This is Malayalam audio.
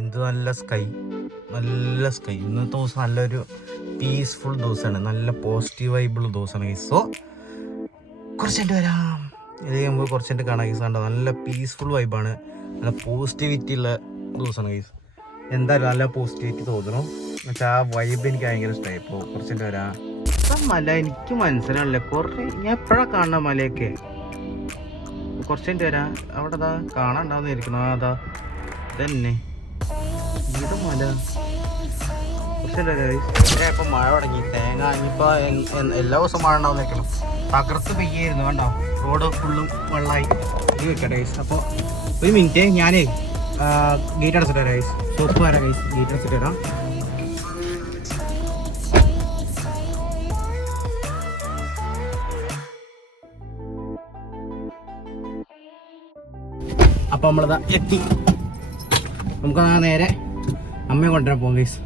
എന്ത് നല്ല സ്കൈ, നല്ല സ്കൈ. ഇന്നത്തെ ദിവസം നല്ലൊരു പീസ്ഫുൾ ദിവസമാണ്, നല്ല പോസിറ്റീവ് വൈബിൾ ദിവസമാണ് ഗൈസ്. സോ കുറച്ചിട്ട് വരാം, ഇത് നമുക്ക് കുറച്ചിട്ട് കാണാം ഗൈസ്. കണ്ടോ, നല്ല പീസ്ഫുൾ വൈബാണ്, നല്ല പോസിറ്റിവിറ്റി ഉള്ള ദിവസമാണ് ഗൈസ്. എന്തായാലും നല്ല പോസിറ്റിവിറ്റി തോന്നണം എന്നുവെച്ചാൽ ആ വൈബ് എനിക്ക് ഭയങ്കര ഇഷ്ടമായി. ഇപ്പോൾ കുറച്ചിട്ട് വരാം. ഇപ്പം മല എനിക്ക് മനസ്സിലാണല്ലേ, കുറേ ഞാൻ എപ്പോഴാണ് കാണുന്ന മലയൊക്കെ. കുറച്ചിട്ട് വരാം, അവിടെ അതാ കാണാണ്ടാവുന്ന ഇരിക്കണം. അതാ ഇതന്നെ ഇത് മല. കുറച്ചിട്ട് വരാം. ഇപ്പം മഴ തുടങ്ങി, തേങ്ങ ഇനിയിപ്പോൾ എല്ലാ ദിവസവും മഴ ഉണ്ടാവും നിൽക്കണം. തകർത്ത് പെയ്യായിരുന്നു, കണ്ടോ റോഡ് ഫുള്ളും വെള്ളമായി. ഇത് വെക്കട്ടെ ഗൈസ്. അപ്പോൾ ഒരു മിനിറ്റ്, ഞാനേ ഗേറ്റ് അടച്ചിട്ട് വരാം ഗൈസ്. ഷോപ്പ് വരാം ഗൈസ്, ഗേറ്റ് അടച്ചിട്ട് വരാം. അപ്പം നമ്മളതാ എത്തി. നമുക്ക് നേരെ അമ്മയെ കൊണ്ടുവരാൻ പോകാം ഗൈസ്.